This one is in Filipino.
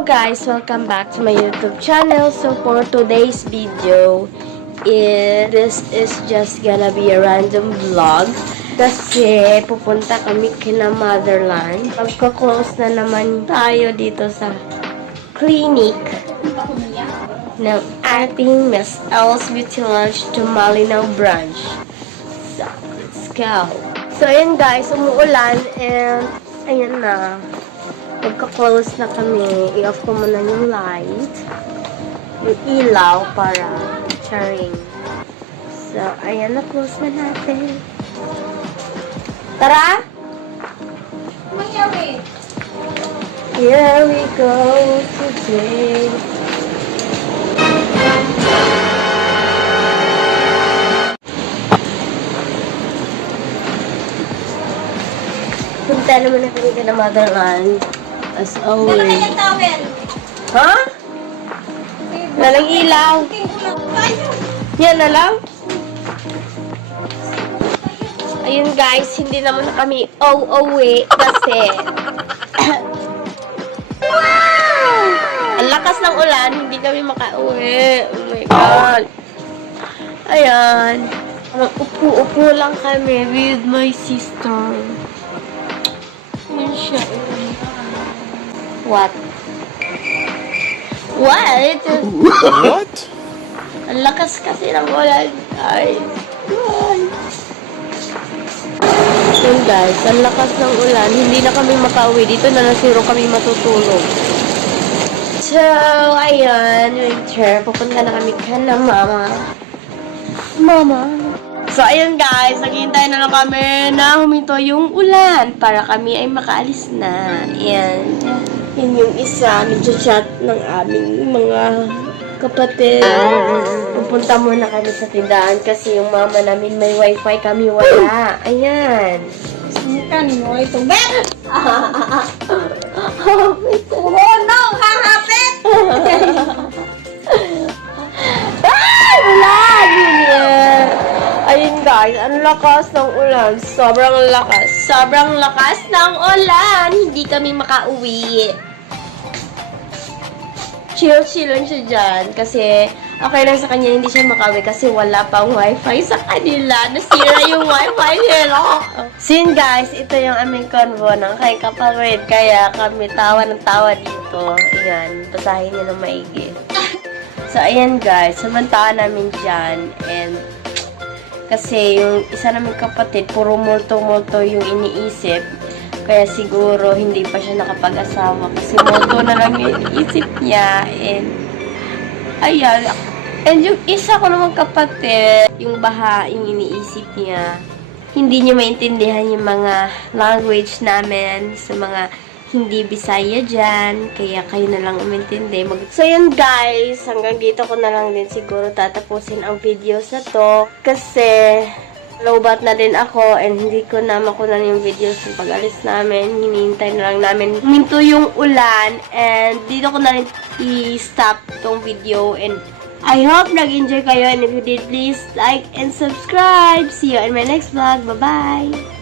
Hello guys! Welcome back to my YouTube channel. So for today's video, this is just gonna be a random vlog. Kasi pupunta kami kina Motherland. Magka-close na naman tayo dito sa clinic ng ating Miss L's Beauty Lounge to Malinaw branch. So, let's go! So ayun guys, umuulan and ayan na. Magka-close na kami. I-off ko muna yung light. Yung ilaw para charing. So, ayan na. Close na natin. Tara! Here we go today. Punta naman na kami na Motherland. As always. Dala na yung towel. Ha? Walang ilaw. Yan na lang. Ayun guys, hindi naman na kami uuwi kasi wow! Ang lakas ng ulan, hindi kami makauwi. Oh my God. Ayan. Upo-upo lang kami with my sister. Ayan siya. What? What? What? Ang lakas kasi ng ulan, guys. Yun guys, ang lakas ng ulan. Hindi na kami makauwi. Dito na lang siguro kami matutulog. So, ayun, winter. Pupunta na kami ka na Mama. So, ayun guys, naghihintay na lang kami na huminto yung ulan para kami ay makaalis na. Ayan. Yun yung isa, nag-chat ng aming mga kapatid. Pupunta muna kami sa tindahan kasi yung mama namin may wifi, kami wala. Ayan. Sinikan mo ito. Bet! Oh no! Hahapit! Ay! Ulan! Ayun guys, ang lakas ng ulan. Sobrang lakas. Sobrang lakas ng ulan. Hindi kami makauwi. Chill lang siya dyan. Kasi okay lang sa kanya hindi siya makauwi kasi wala pang wifi sa kanila. Nasira yung wifi nila. So yun guys, ito yung aming convo ng kay kapatid. Kaya kami tawa ng tawa dito. Ayan, basahin niyo ng maigi. So ayan guys, samantaan namin dyan. And kasi yung isa naming kapatid, puro multo-multo yung iniisip. Kaya siguro hindi pa siya nakapag-asawa. Kasi multo na lang yung iniisip niya. And, ayan. And yung isa ko namang kapatid, yung baha, yung iniisip niya. Hindi niya maintindihan yung mga language namin sa mga hindi Bisaya dyan. Kaya kayo na lang umintindi. So yun guys, hanggang dito ko na lang din siguro tatapusin ang videos na to. Kasi lowbat na din ako and hindi ko na makunan yung videos ng pag-alis namin. Hinihintay na lang namin huminto yung ulan. And dito ko na rin i-stop tong video. And I hope nag-enjoy kayo. And if you did, please like and subscribe. See you in my next vlog. Bye-bye!